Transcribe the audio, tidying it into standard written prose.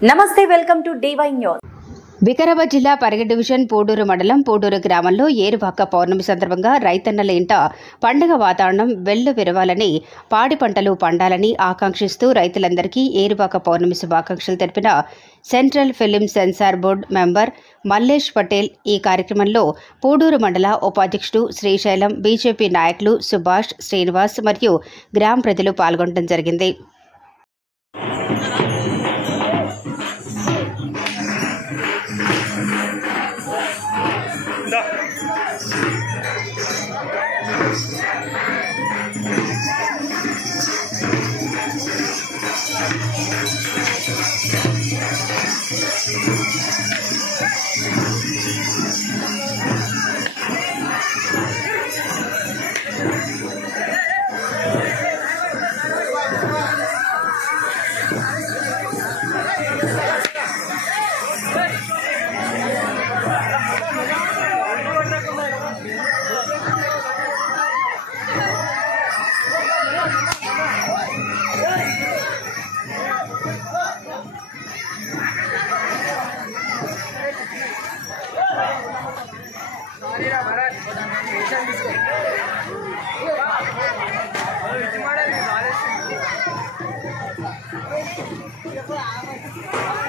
నమస్తే, welcome to DY news. Vikarabad జిల్లా Parigi division Pudur మండలం పూడూరు గ్రామంలో ఏరువాక పౌర్ణమి సందర్భంగా రైతన్నల ఇంట పండుగ వాతావరణం వెళ్లు విరవాలని, పాడి పంటలు పండాలని ఆకాంక్షిస్తూ రైతులందరికీ ఏరువాక పౌర్ణమి శుభాకాంక్షలు తెలిపిన central film censor board member Mallesh Patel ఈ కార్యక్రమంలో పూడూరు మండల ఉపాధ్యక్షుడు శ్రీశైలం, బీజేపీ నాయకులు సుభాష్, శ్రీనివాస్ మరియు గ్రామ ప్రజలు పాల్గొనడం జరిగింది. Ini